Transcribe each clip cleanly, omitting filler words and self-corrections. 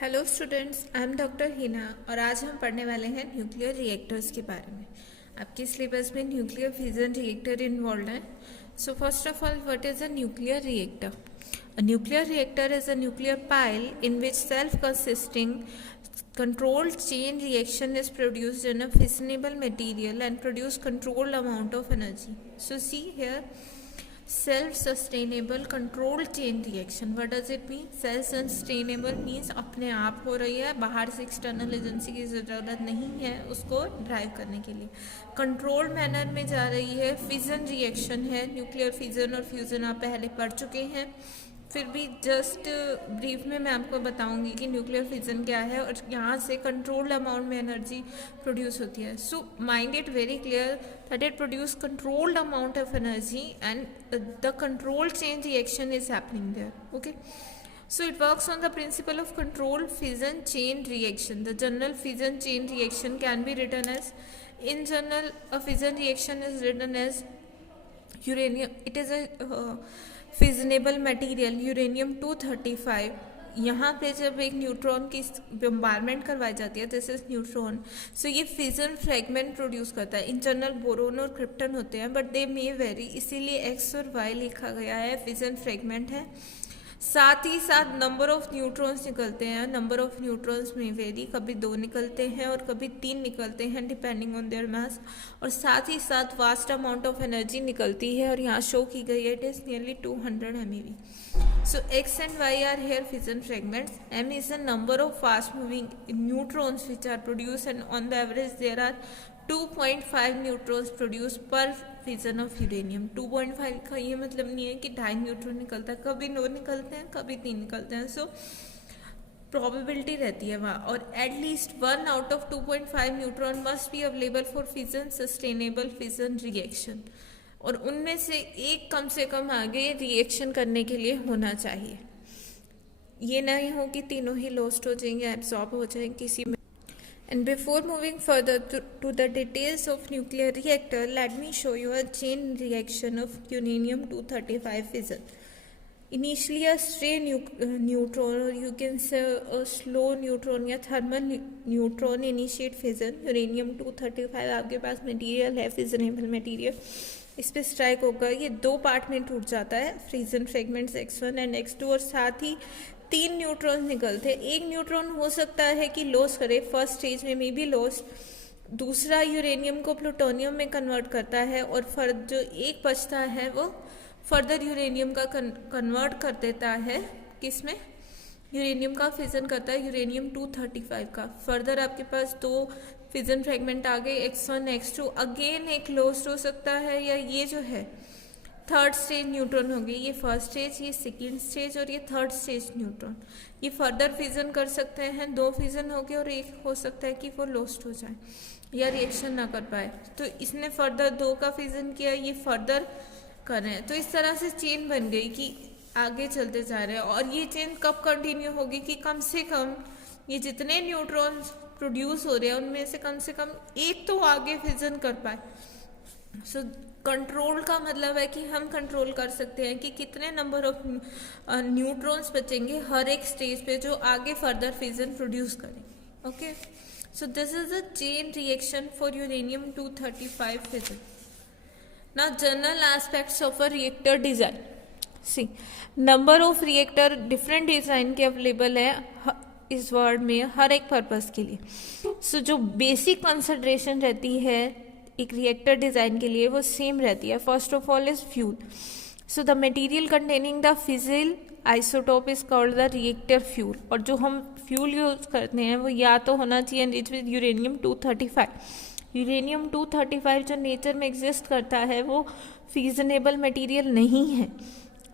Hello students, I am doctor Hina और आज हम पढ़ने वाले हैं न्यूक्लियर रिएक्टर्स के बारे में। आपके सिलेबस में न्यूक्लियर फिजन रिएक्टर इन्वॉल्व है। So first of all, what is a nuclear reactor? A nuclear reactor is a nuclear pile in which self-consisting controlled chain reaction is produced in a fissionable material and produce controlled amount of energy. So see here, self-sustainable controlled chain reaction. What does it mean? Self-sustainable means अपने आप हो रही है, बाहर से external agency की ज़रूरत नहीं है उसको ड्राइव करने के लिए। कंट्रोल्ड मैनर में जा रही है। फिजन रिएक्शन है, न्यूक्लियर फिजन और फ्यूज़न आप पहले पढ़ चुके हैं। फिर भी जस्ट ब्रीफ में मैं आपको बताऊंगी कि न्यूक्लियर फिजन क्या है और यहाँ से कंट्रोल्ड अमाउंट में एनर्जी प्रोड्यूस होती है। So mind it very clear that it produce controlled amount of energy and the controlled chain reaction is happening there. Okay, so it works on the principle of controlled fission chain reaction. The general fission chain reaction can be written as, in general, a fission reaction is written as uranium. It is a फिजनेबल material uranium 235। यहाँ पे जब एक neutron की bombardment करवाई जाती है, this is neutron, सो ये fission fragment produce करता है। इंटरनल बोरोन और क्रिप्टन होते हैं बट दे मे वेरी, इसीलिए एक्स और वाई लिखा गया है, फिजन फ्रेगमेंट है। साथ ही साथ नंबर ऑफ न्यूट्रॉन्स निकलते हैं। नंबर ऑफ न्यूट्रॉन्स में वेरी, कभी 2 निकलते हैं और कभी 3 निकलते हैं डिपेंडिंग ऑन देयर मास। और साथ ही साथ वास्ट अमाउंट ऑफ एनर्जी निकलती है और यहाँ शो की गई है, it is nearly 200 MeV। So X and Y are here fission fragments. M is the number of fast moving neutrons which are produced, and on the average there are 2.5 neutrons produce पर fission of uranium. 2.5 का ये मतलब नहीं है कि 2.5 neutron निकलता है, कभी 2 निकलते हैं कभी 3 निकलते हैं। सो प्रोबेबिलिटी रहती है वहाँ। और at least 1 out of 2.5 neutron must be available for fission sustainable fission reaction, और उनमें से एक कम से कम आगे रिएक्शन करने के लिए होना चाहिए। ये नहीं हो कि तीनों ही लॉस्ट हो जाएंगे, एब्जॉर्ब हो जाएंगे किसी में। And before moving further to the details of nuclear reactor, let me show you a chain reaction of uranium-235 fission. Initially a stray neutron, or you can say a slow neutron या thermal neutron initiate fission. uranium-235 आपके पास material है, फिजनेबल material, इस पे strike होकर ये 2 part में टूट जाता है, fission fragments X1 and X2, और साथ ही 3 न्यूट्रॉन निकलते हैं। एक न्यूट्रॉन हो सकता है कि लॉस करे, फर्स्ट स्टेज में मे बी लॉस्ट, दूसरा यूरेनियम को प्लूटोनियम में कन्वर्ट करता है, और जो एक बचता है वो फर्दर यूरेनियम का कन्वर्ट कर देता है, किसमें? यूरेनियम का फिजन करता है, यूरेनियम 235 का। फर्दर आपके पास 2 फिजन फ्रेगमेंट आ गए, X1 X2। अगेन एक लॉस्ट हो सकता है, या ये जो है थर्ड स्टेज न्यूट्रॉन हो गई, ये फर्स्ट स्टेज, ये सेकेंड स्टेज और ये थर्ड स्टेज न्यूट्रॉन, ये फर्दर फिजन कर सकते हैं। 2 फिजन हो गए और एक हो सकता है कि वो लॉस्ट हो जाए या रिएक्शन ना कर पाए, तो इसने फर्दर 2 का फिजन किया, ये फर्दर कर रहे हैं। तो इस तरह से चेन बन गई कि आगे चलते जा रहे हैं। और ये चेन कब कंटिन्यू होगी कि कम से कम ये जितने न्यूट्रॉन प्रोड्यूस हो रहे हैं उनमें से कम एक तो आगे फिजन कर पाए। सो कंट्रोल का मतलब है कि हम कंट्रोल कर सकते हैं कि कितने नंबर ऑफ न्यूट्रॉन्स बचेंगे हर एक स्टेज पे जो आगे फर्दर फिजन प्रोड्यूस करेंगे। Okay, so this is a chain reaction for uranium 235 fission. Now general aspects of a reactor design. See, number of reactor different design के अवेलेबल है इस world में हर एक पर्पस के लिए। सो जो बेसिक कंसिडरेशन रहती है एक रिएक्टर डिज़ाइन के लिए वो सेम रहती है। First of all is fuel. So the material containing the fissile isotope is called the reactor fuel. और जो हम फ्यूल यूज करते हैं वो या तो होना चाहिए एनरिच विद यूरेनियम 235। यूरेनियम 235 जो नेचर में एग्जिस्ट करता है वो फिजनेबल मटेरियल नहीं है,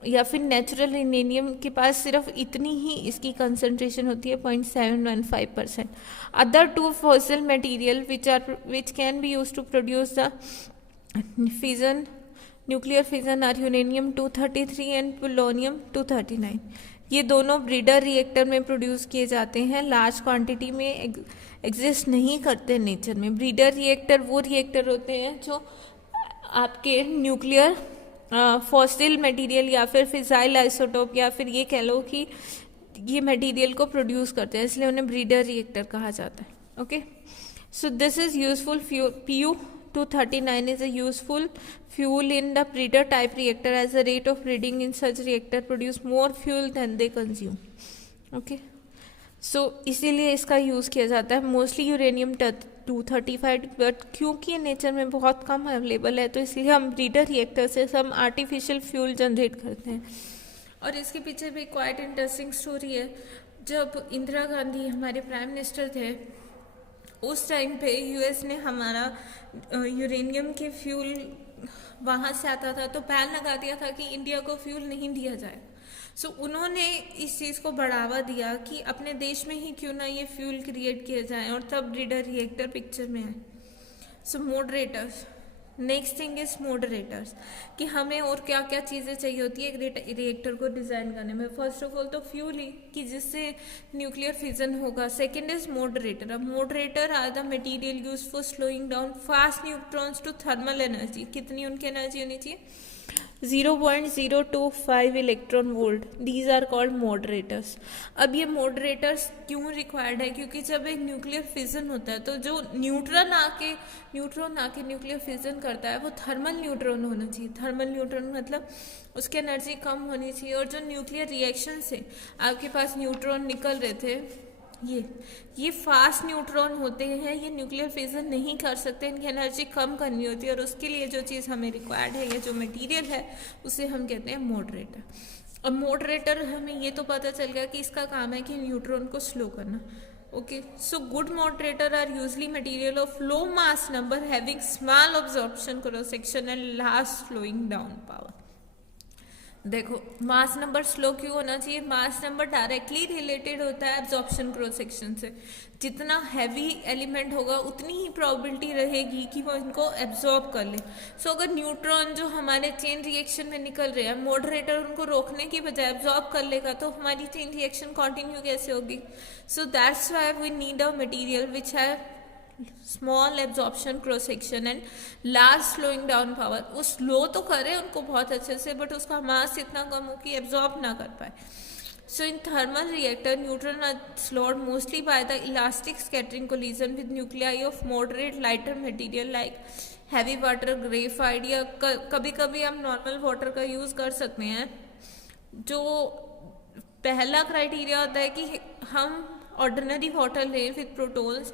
या फिर नेचुरल यूरेनियम के पास सिर्फ इतनी ही इसकी कंसंट्रेशन होती है, 0.715%। Other 2 fossil material which can be use to produce the fission nuclear fission are uranium 233 and polonium 239। ये दोनों ब्रीडर रिएक्टर में प्रोड्यूस किए जाते हैं, लार्ज क्वांटिटी में एग्जिस्ट नहीं करते नेचर में। ब्रीडर रिएक्टर वो रिएक्टर होते हैं जो आपके न्यूक्लियर फॉसिल मटेरियल या फिर फिजाइल आइसोटोप, या फिर ये कह लो कि ये मटेरियल को प्रोड्यूस करते हैं, इसलिए उन्हें ब्रीडर रिएक्टर कहा जाता है। Okay, so this is useful fuel. PU-239 is a useful fuel in the breeder type reactor as the rate of breeding in such reactor produce more fuel than they consume. Okay, so इसीलिए इसका use किया जाता है mostly यूरेनियम-235, but क्योंकि nature में बहुत कम available है तो इसलिए हम ब्रीडर रिएक्टर से हम आर्टिफिशियल फ्यूल जनरेट करते हैं। और इसके पीछे भी क्वाइट इंटरेस्टिंग स्टोरी है। जब इंदिरा गांधी हमारे प्राइम मिनिस्टर थे, उस टाइम पे यूएस ने हमारा यूरेनियम के फ्यूल वहाँ से आता था तो बैन लगा दिया था कि इंडिया को फ्यूल नहीं दिया जाए। सो उन्होंने इस चीज़ को बढ़ावा दिया कि अपने देश में ही क्यों ना ये फ्यूल क्रिएट किया जाए, और तब ब्रीडर रिएक्टर पिक्चर में है। So moderators, next thing is moderators, कि हमें और क्या क्या चीज़ें चाहिए होती है एक रिएक्टर को डिज़ाइन करने में। फर्स्ट ऑफ ऑल तो फ्यूल ही, कि जिससे न्यूक्लियर फिजन होगा। Second is moderator. अब moderator are the material use for slowing down fast neutrons to thermal energy. कितनी उनकी एनर्जी होनी चाहिए? 0.025 electron volt. These are called moderators. अब ये मॉडरेटर्स क्यों रिक्वायर्ड है? क्योंकि जब एक न्यूक्लियर फिजन होता है तो जो न्यूट्रॉन आके न्यूक्लियर फिजन करता है वो थर्मल न्यूट्रॉन होना चाहिए। थर्मल न्यूट्रॉन मतलब उसकी एनर्जी कम होनी चाहिए। और जो न्यूक्लियर रिएक्शन से आपके पास न्यूट्रॉन निकल रहे थे, ये फास्ट न्यूट्रॉन होते हैं, ये न्यूक्लियर फिजन नहीं कर सकते, इनकी एनर्जी कम करनी होती है। और उसके लिए जो चीज़ हमें रिक्वायर्ड है या जो मटेरियल है उसे हम कहते हैं मॉडरेटर। अब मॉडरेटर हमें ये तो पता चल गया कि इसका काम है कि न्यूट्रॉन को स्लो करना। Okay, so good moderator are usually material of low mass number having small absorption cross section and last slowing down power. देखो, मास नंबर स्लो क्यों होना चाहिए? मास नंबर डायरेक्टली रिलेटेड होता है एब्जॉर्प्शन क्रॉस सेक्शन से। जितना heavy element होगा उतनी ही प्रोबेबिलिटी रहेगी कि वो इनको एब्जॉर्ब कर ले। सो अगर न्यूट्रॉन जो हमारे चेन रिएक्शन में निकल रहे हैं, मॉडरेटर उनको रोकने की बजाय एब्जॉर्ब कर लेगा तो हमारी चेन रिएक्शन कंटिन्यू कैसे होगी? So that's why we need a material which have small absorption cross section and last slowing down power. वो स्लो तो करे उनको बहुत अच्छे से, बट उसका मास इतना कम हो कि एब्जॉर्ब ना कर पाए। So in thermal reactor neutron are slowed mostly by the elastic scattering collision with nuclei of moderate lighter material like heavy water, graphite, या कभी कभी हम नॉर्मल वाटर का यूज़ कर सकते हैं। जो पहला क्राइटेरिया होता है कि हम ऑर्डिनरी वाटर लें विद प्रोटॉन्स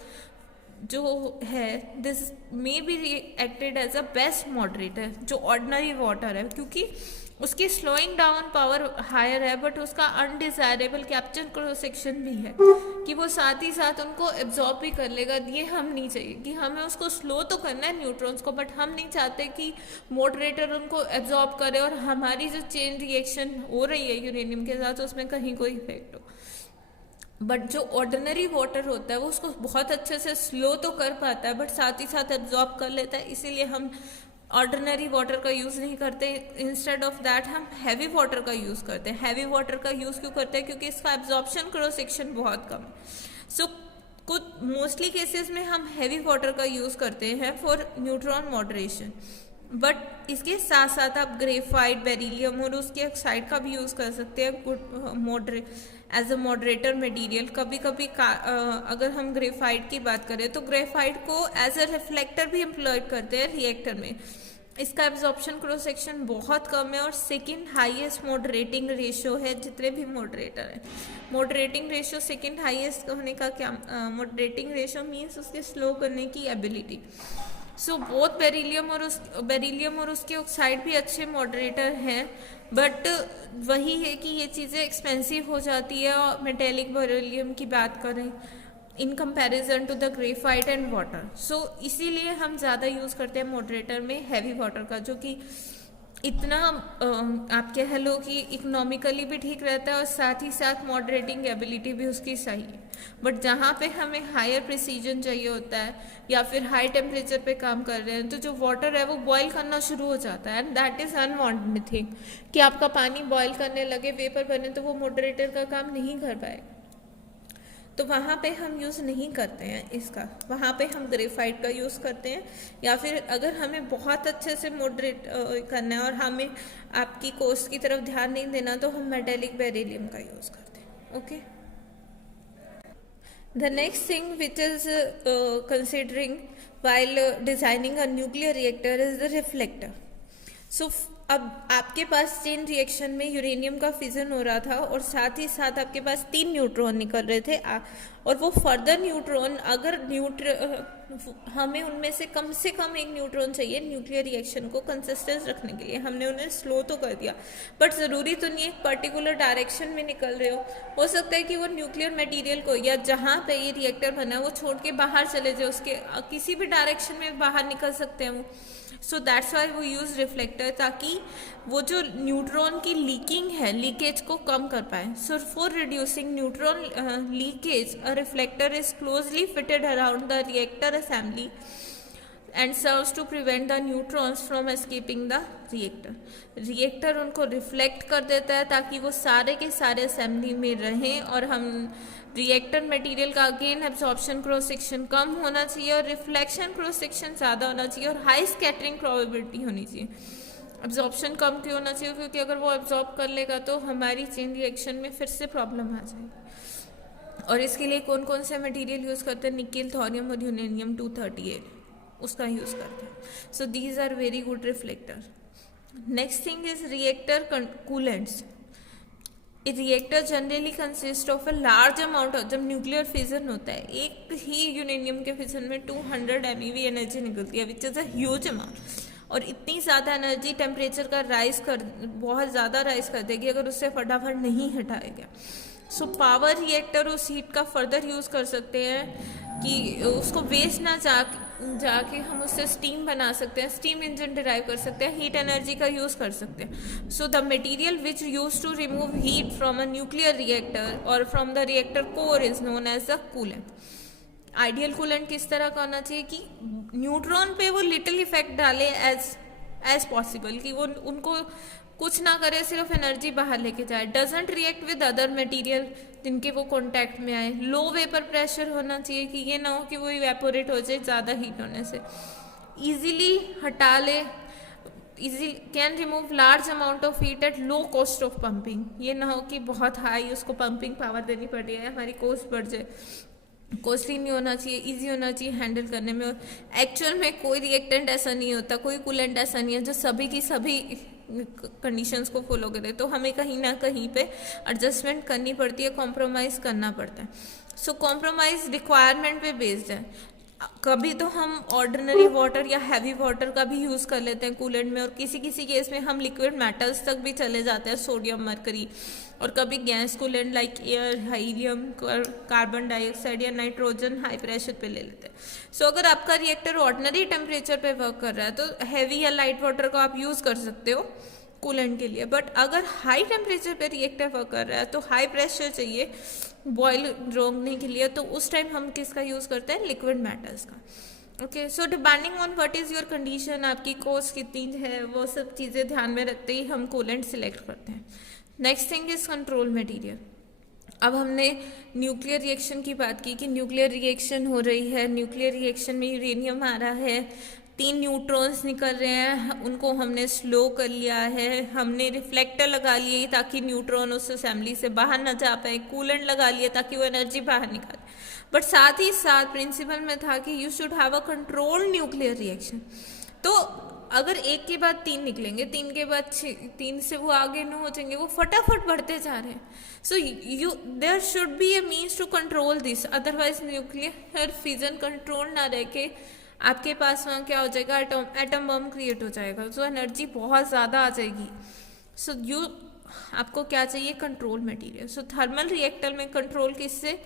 जो है, this may be acted as a best moderator. जो ऑर्डिनरी वाटर है, क्योंकि उसकी स्लोइंग डाउन पावर हायर है बट उसका अनडिजायरेबल कैप्चर क्रॉस सेक्शन भी है कि वो साथ ही साथ उनको एब्जॉर्ब भी कर लेगा। ये हम नहीं चाहिए कि हमें उसको स्लो तो करना है न्यूट्रॉन्स को, बट हम नहीं चाहते कि मॉडरेटर उनको एब्जॉर्ब करे और हमारी जो चेन रिएक्शन हो रही है यूरेनियम के साथ उसमें कहीं कोई इफेक्ट हो। बट जो ऑर्डिनरी वाटर होता है वो उसको बहुत अच्छे से स्लो तो कर पाता है बट साथ ही साथ एब्जॉर्ब कर लेता है। इसीलिए हम ऑर्डिनरी वाटर का यूज़ नहीं करते, इंस्टेड ऑफ दैट हम हैवी वाटर का यूज़ करते हैं। हैवी वाटर का यूज़ क्यों करते हैं? क्योंकि इसका एब्जॉर्प्शन क्रॉस सेक्शन बहुत कम है। सो कुछ मोस्टली केसेस में हम हैवी वाटर का यूज़ करते हैं फॉर न्यूट्रॉन मॉडरेशन। बट इसके साथ साथ आप ग्रेफाइट, बेरिलियम और उसके ऑक्साइड का भी यूज़ कर सकते हैं good as a moderator material. कभी कभी अगर हम ग्रेफाइट की बात करें तो ग्रेफाइट को एज अ रिफ्लेक्टर भी एम्प्लॉय करते हैं रिएक्टर में। इसका एब्जॉर्प्शन क्रॉस सेक्शन बहुत कम है और सेकंड हाईएस्ट मॉडरेटिंग रेशियो है जितने भी मॉडरेटर हैं। मॉडरेटिंग रेशियो सेकंड हाईएस्ट होने का क्या मॉडरेटिंग रेशियो मीन्स उसके स्लो करने की एबिलिटी। सो बोथ बेरिलियम और उसके ऑक्साइड भी अच्छे मॉडरेटर हैं, बट वही है कि ये चीज़ें एक्सपेंसिव हो जाती है। और मेटेलिक बेरिलियम की बात करें in comparison to the graphite and water, so इसीलिए हम ज़्यादा यूज़ करते हैं मॉडरेटर में हैवी वाटर का, जो कि इतना आप कह लो कि इकोनॉमिकली भी ठीक रहता है और साथ ही साथ मॉडरेटिंग एबिलिटी भी उसकी सही है। बट जहाँ पे हमें हायर प्रिसीजन चाहिए होता है या फिर हाई टेम्परेचर पे काम कर रहे हैं तो जो वाटर है वो बॉयल करना शुरू हो जाता है and that is unwanted thing कि आपका पानी बॉयल करने लगे, वेपर बने, तो वो मॉडरेटर का काम नहीं कर पाएगा। तो वहाँ पे हम यूज़ नहीं करते हैं इसका, वहाँ पे हम ग्रेफाइट का यूज़ करते हैं। या फिर अगर हमें बहुत अच्छे से मॉडरेट करना है और हमें आपकी कोस्ट की तरफ ध्यान नहीं देना तो हम मेटेलिक बेरिलियम का यूज़ करते हैं। Okay. The next thing which is considering while designing a nuclear reactor is the reflector. So अब आपके पास चेन रिएक्शन में यूरेनियम का फिजन हो रहा था और साथ ही साथ आपके पास 3 न्यूट्रॉन निकल रहे थे और वो फर्दर न्यूट्रॉन अगर हमें उनमें से कम 1 न्यूट्रॉन चाहिए न्यूक्लियर रिएक्शन को कंसिस्टेंट रखने के लिए, हमने उन्हें स्लो तो कर दिया बट ज़रूरी तो नहीं एक पर्टिकुलर डायरेक्शन में निकल रहे हो सकता है कि वो न्यूक्लियर मटेरियल को या जहाँ पे ये रिएक्टर बना वो छोड़ के बाहर चले जाए, उसके किसी भी डायरेक्शन में बाहर निकल सकते हैं वो। सो दैट्स वाई वो यूज़ रिफ्लेक्टर ताकि वो जो न्यूट्रॉन की लीकिंग है लीकेज को कम कर पाए। So for reducing neutron leakage a reflector is closely fitted around the reactor assembly and serves to prevent the neutrons from escaping the reactor उनको रिफ्लेक्ट कर देता है ताकि वो सारे के सारे असेंबली में रहें और हम रिएक्टर मटेरियल का अगेन एब्जॉर्प्शन क्रॉस सेक्शन कम होना चाहिए और रिफ्लेक्शन क्रॉस सेक्शन ज़्यादा होना चाहिए और हाई स्कैटरिंग प्रोबेबिलिटी होनी चाहिए। एब्जॉर्प्शन कम क्यों होना चाहिए? क्योंकि अगर वो एब्जॉर्ब कर लेगा तो हमारी चेन रिएक्शन में फिर से प्रॉब्लम आ जाएगी। और इसके लिए कौन कौन से मटेरियल यूज़ करते हैं? निकेल, थोरियम और यूरेनियम 238 उसका यूज़ करते हैं। So these are very good reflector. Next thing is reactor coolants. Reactor generally consist of a large amount of, जब न्यूक्लियर फिजन होता है एक ही यूरेनियम के फिजन में 200 MeV एनर्जी निकलती है which is a huge amount और इतनी ज़्यादा एनर्जी टेम्परेचर का बहुत ज़्यादा राइज कर देगी अगर उससे फटाफट नहीं हटाया गया। सो पावर रिएक्टर उस हीट का फर्दर यूज़ कर सकते हैं कि उसको वेस्ट ना जाके हम उससे स्टीम बना सकते हैं, स्टीम इंजन डिराइव कर सकते हैं, हीट एनर्जी का यूज़ कर सकते हैं। So the material which use to remove heat from a nuclear reactor और from the reactor core is known as the coolant. Ideal coolant किस तरह का होना चाहिए कि न्यूट्रॉन पे वो लिटिल इफेक्ट डाले एज पॉसिबल, कि वो उनको कुछ ना करे, सिर्फ एनर्जी बाहर लेके जाए, doesn't react with other material जिनके वो कांटेक्ट में आए। लो वेपर प्रेशर होना चाहिए कि ये ना हो कि वो इवेपोरेट हो जाए ज़्यादा हीट होने से, इजीली हटा ले, easy can remove large amount of heat at low cost of pumping. ये ना हो कि बहुत हाई उसको पंपिंग पावर देनी पड़ रही है, हमारी कॉस्ट बढ़ जाए। कॉस्टली नहीं होना चाहिए, इजी होना चाहिए हैंडल करने में। और एक्चुअल में कोई रिएक्टेंट ऐसा नहीं होता, कोई कूलेंट ऐसा नहीं है जो सभी की सभी कंडीशंस को फॉलो करे, तो हमें कहीं ना कहीं पे एडजस्टमेंट करनी पड़ती है, कॉम्प्रोमाइज़ करना पड़ता है। सो कॉम्प्रोमाइज़ रिक्वायरमेंट पे बेस्ड है। कभी तो हम ऑर्डिनरी वाटर या हैवी वाटर का भी यूज़ कर लेते हैं कूलेंट में, और किसी किसी केस में हम लिक्विड मेटल्स तक भी चले जाते हैं, सोडियम, मरकरी, और कभी gas coolant like air, helium, carbon dioxide या नाइट्रोजन हाई प्रेशर पे ले लेते हैं। सो अगर आपका रिएक्टर ऑर्डिनरी टेम्परेचर पे वर्क कर रहा है तो हैवी या लाइट वाटर का आप यूज़ कर सकते हो कूलेंट के लिए। बट अगर हाई टेम्परेचर पे रिएक्टर वर्क कर रहा है तो हाई प्रेशर चाहिए बॉयल रोकने के लिए, तो उस टाइम हम किसका यूज़ करते हैं? लिक्विड मेटल्स का। Okay, so depending on what is your condition, आपकी कॉस्ट कितनी है, वो सब चीज़ें ध्यान में रखते ही हम कूलेंट सिलेक्ट करते हैं। Next thing is control material. अब हमने न्यूक्लियर रिएक्शन की बात की कि न्यूक्लियर रिएक्शन हो रही है, न्यूक्लियर रिएक्शन में यूरेनियम आ रहा है, 3 न्यूट्रॉन्स निकल रहे हैं, उनको हमने स्लो कर लिया है, हमने रिफ्लेक्टर लगा लिए ताकि न्यूट्रॉन उस असेंबली से बाहर ना जा पाए, कूलेंट लगा लिए ताकि वो एनर्जी बाहर निकाले। बट साथ ही साथ प्रिंसिपल में था कि you should have a control nuclear reaction. तो अगर एक के बाद 3 निकलेंगे, 3 के बाद 6, 3 से वो आगे न हो जाएंगे, वो फटाफट बढ़ते जा रहे हैं। So you there should be a means to control this, otherwise nuclear fission control ना रह के आपके पास वहाँ क्या हो जाएगा? एटम बम क्रिएट हो जाएगा, सो एनर्जी बहुत ज़्यादा आ जाएगी। सो आपको क्या चाहिए? Control material. So thermal reactor में कंट्रोल किससे?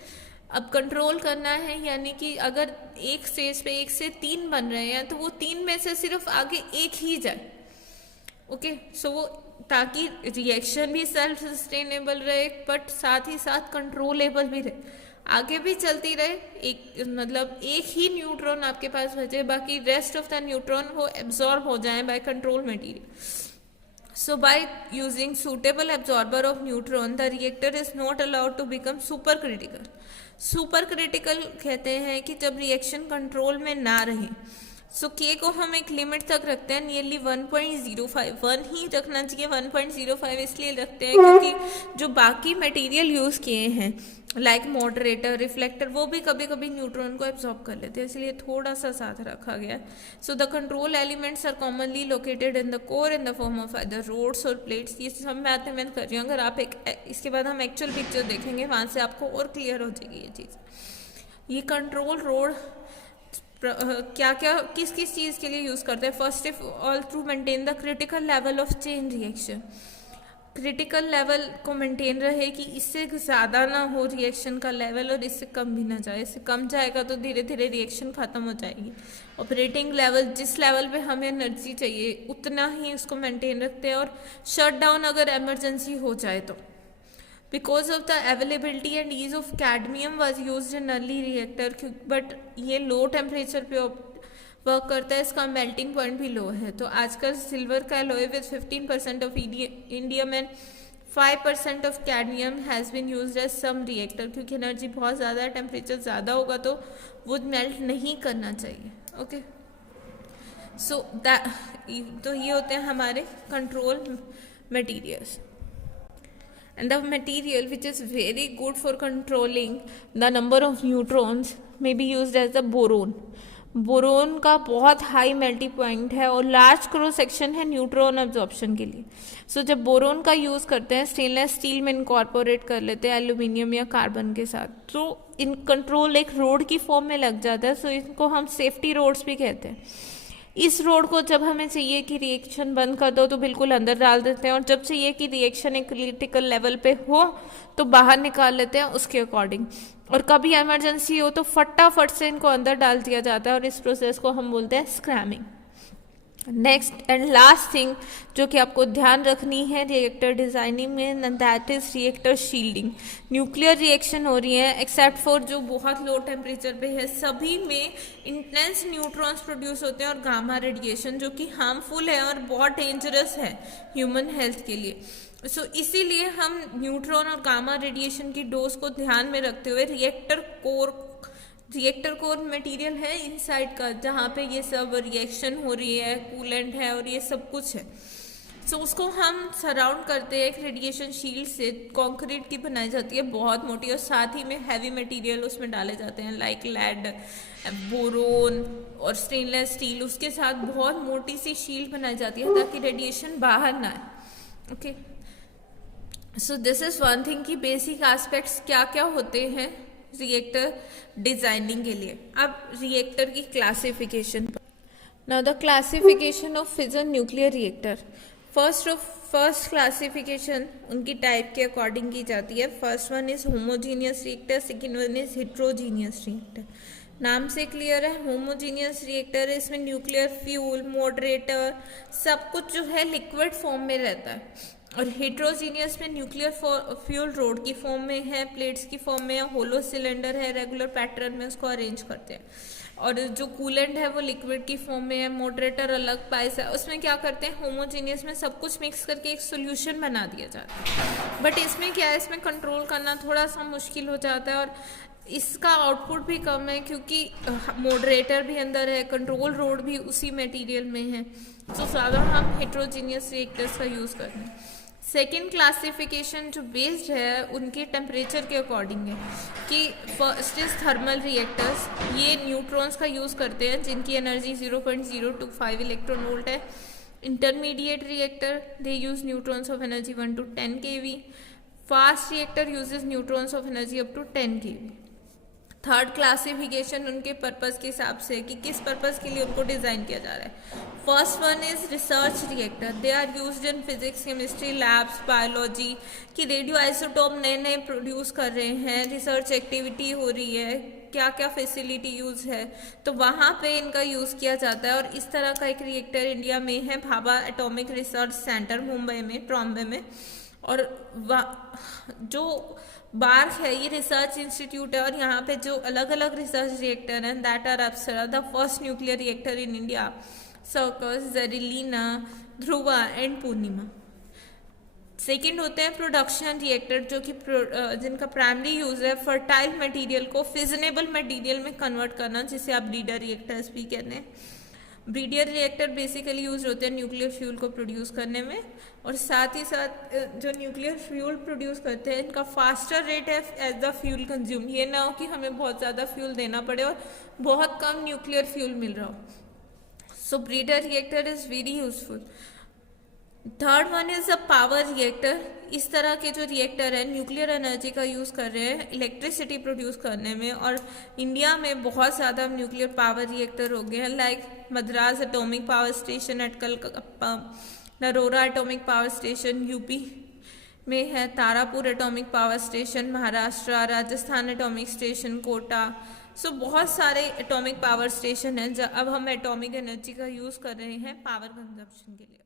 अब कंट्रोल करना है, यानी कि अगर एक स्टेज पे 1 से 3 बन रहे हैं तो वो 3 में से सिर्फ आगे 1 ही जाए। ओके, सो वो ताकि रिएक्शन भी सेल्फ सस्टेनेबल रहे बट साथ ही साथ कंट्रोलेबल भी रहे, आगे भी चलती रहे। मतलब एक ही न्यूट्रॉन आपके पास बचे, बाकी रेस्ट ऑफ द न्यूट्रॉन वो एब्जॉर्ब हो जाए by control material. So by using suitable absorber of neutron, the reactor is not allowed to become supercritical. Super critical कहते हैं कि जब रिएक्शन कंट्रोल में ना रहे, सो के को हम एक लिमिट तक रखते हैं, नियरली 1.05, 1 ही रखना चाहिए। 1.05 इसलिए रखते हैं क्योंकि जो बाकी मटेरियल यूज़ किए हैं लाइक मॉडरेटर, रिफ्लेक्टर, वो भी कभी कभी न्यूट्रॉन को एब्जॉर्ब कर लेते हैं, इसलिए थोड़ा सा साथ रखा गया है। So the control elements are commonly located in the core in the form of other rods और प्लेट्स। ये सब मैं कर रही हूँ, अगर आप इसके बाद हम एक्चुअल पिक्चर देखेंगे वहाँ से आपको और क्लियर हो जाएगी ये चीज़। ये कंट्रोल रोड क्या क्या किस किस चीज़ के लिए यूज़ करते हैं? First of all to maintain the critical level of chain reaction. Critical level को मेंटेन रहे कि इससे ज़्यादा ना हो रिएक्शन का लेवल और इससे कम भी ना जाए। इससे कम जाएगा तो धीरे धीरे रिएक्शन ख़त्म हो जाएगी। ऑपरेटिंग लेवल, जिस लेवल पे हमें एनर्जी चाहिए उतना ही उसको मेंटेन रखते हैं, और शट डाउन अगर इमरजेंसी हो जाए तो। Because of the availability and ease of cadmium was use in early reactor, but ये लो टेम्परेचर पे वर्क करता है, इसका मेल्टिंग पॉइंट भी लो है। तो आजकल सिल्वर का alloy with 15% of indium and 5% of cadmium has been used as some reactor, क्योंकि एनर्जी बहुत ज़्यादा है, टेम्परेचर ज़्यादा होगा तो वुड मेल्ट नहीं करना चाहिए। ओके, सो तो ये होते हैं हमारे control materials. And the material which is very good for controlling the number of neutrons may be used as the boron. Boron का बहुत हाई मेल्टिंग पॉइंट है और लार्ज क्रॉस सेक्शन है न्यूट्रॉन एब्जॉर्प्शन के लिए। सो जब बोरोन का use करते हैं स्टेनलेस स्टील में इनकॉर्पोरेट कर लेते हैं एल्यूमिनियम या कार्बन के साथ, तो इन कंट्रोल एक रोड की फॉर्म में लग जाता है। सो इनको हम सेफ्टी रोड्स भी कहते हैं। इस रोड को जब हमें चाहिए कि रिएक्शन बंद कर दो तो बिल्कुल अंदर डाल देते हैं, और जब चाहिए कि रिएक्शन एक क्रिटिकल लेवल पे हो तो बाहर निकाल लेते हैं उसके अकॉर्डिंग। और कभी इमरजेंसी हो तो फटाफट से इनको अंदर डाल दिया जाता है, और इस प्रोसेस को हम बोलते हैं स्क्रैमिंग। नेक्स्ट एंड लास्ट थिंग जो कि आपको ध्यान रखनी है रिएक्टर डिज़ाइनिंग में, that is reactor shielding. Nuclear reaction हो रही है, एक्सेप्ट फॉर जो बहुत लो टेम्परेचर पे है, सभी में इंटेंस न्यूट्रॉन्स प्रोड्यूस होते हैं और गामा रेडिएशन जो कि हार्मफुल है और बहुत डेंजरस है ह्यूमन हेल्थ के लिए। सो इसीलिए हम न्यूट्रॉन और गामा रेडिएशन की डोज को ध्यान में रखते हुए रिएक्टर कोर मटेरियल है इनसाइड का, जहाँ पे ये सब रिएक्शन हो रही है, कूलेंट है और ये सब कुछ है। सो उसको हम सराउंड करते हैं एक रेडिएशन शील्ड से, कंक्रीट की बनाई जाती है बहुत मोटी, और साथ ही में हैवी मटेरियल उसमें डाले जाते हैं लाइक लेड, बोरोन और स्टेनलेस स्टील। उसके साथ बहुत मोटी सी शील्ड बनाई जाती है ताकि रेडिएशन बाहर ना आए। Okay, so this is one thing कि बेसिक एस्पेक्ट्स क्या क्या होते हैं रिएक्टर डिजाइनिंग के लिए। अब रिएक्टर की classification. Now the classification of fission nuclear reactor. First classification उनकी टाइप के अकॉर्डिंग की जाती है। First one is homogeneous reactor, second one is heterogeneous reactor. नाम से क्लियर है, होमोजीनियस रिएक्टर है, इसमें न्यूक्लियर फ्यूल, मॉडरेटर सब कुछ जो है लिक्विड फॉर्म में रहता है। और हेट्रोजीनियस में न्यूक्लियर फ्यूल रोड की फॉर्म में है, प्लेट्स की फॉर्म में है, होलो सिलेंडर है, रेगुलर पैटर्न में उसको अरेंज करते हैं। और जो कूलेंट है वो लिक्विड की फॉर्म में है, मॉडरेटर अलग पाइस है। उसमें क्या करते हैं, होमोजीनियस में सब कुछ मिक्स करके एक सोल्यूशन बना दिया जाता है। बट इसमें क्या है, इसमें कंट्रोल करना थोड़ा सा मुश्किल हो जाता है और इसका आउटपुट भी कम है क्योंकि मॉडरेटर भी अंदर है, कंट्रोल रोड भी उसी मटेरियल में है। तो ज़्यादा हम हेट्रोजीनियस रिएक्टर्स का यूज़ करते हैं। सेकेंड क्लासिफिकेशन जो बेस्ड है उनके टेम्परेचर के अकॉर्डिंग है कि फर्स्ट इज थर्मल रिएक्टर्स। ये न्यूट्रॉन्स का यूज़ करते हैं जिनकी एनर्जी 0.025 इलेक्ट्रॉन वोल्ट है। Intermediate reactor they use neutrons of energy 1 to 10 kV। Fast reactor uses neutrons of energy up to 10 kV। Third classification उनके पर्पस के हिसाब से कि किस पर्पस के लिए उनको डिज़ाइन किया जा रहा है। First one is research reactor. They are used in physics, chemistry labs, biology की रेडियो आइसोटोप नए नए प्रोड्यूस कर रहे हैं, रिसर्च एक्टिविटी हो रही है, क्या क्या फैसिलिटी यूज़ है तो वहाँ पे इनका यूज़ किया जाता है। और इस तरह का एक रिएक्टर इंडिया में है, Bhabha atomic research centre Mumbai में, ट्रॉम्बे में। और जो बार्क है ये रिसर्च इंस्टीट्यूट है और यहाँ पे जो अलग अलग रिसर्च रिएक्टर हैं that are Apsara, the first nuclear reactor in India, CIRUS, Zerlina, Dhruva and Purnima. Second होते हैं प्रोडक्शन रिएक्टर जो कि जिनका प्राइमरी यूज है फर्टाइल मटेरियल को फिजनेबल मटेरियल में कन्वर्ट करना, जिसे आप लीडर रिएक्टर्स भी कहते हैं। ब्रीडियर रिएक्टर बेसिकली यूज होते हैं न्यूक्लियर फ्यूल को प्रोड्यूस करने में, और साथ ही साथ जो न्यूक्लियर फ्यूल प्रोड्यूस करते हैं इनका फास्टर रेट है एज द फ्यूल कंज्यूम। ये ना हो कि हमें बहुत ज़्यादा फ्यूल देना पड़े और बहुत कम न्यूक्लियर फ्यूल मिल रहा हो। So breeder reactor is very useful. Third one is a power reactor. इस तरह के जो रिएक्टर है न्यूक्लियर एनर्जी का यूज़ कर रहे हैं इलेक्ट्रिसिटी प्रोड्यूस करने में, और इंडिया में बहुत ज़्यादा न्यूक्लियर पावर रिएक्टर हो गए हैं, like Madras atomic power station अटकल, Narora atomic power station UP में है, Tarapur atomic power station Maharashtra, Rajasthan atomic station Kota. So बहुत सारे एटॉमिक पावर स्टेशन हैं जब अब हम एटॉमिक एनर्जी का यूज़ कर रहे हैं पावर कंजप्शन के लिए।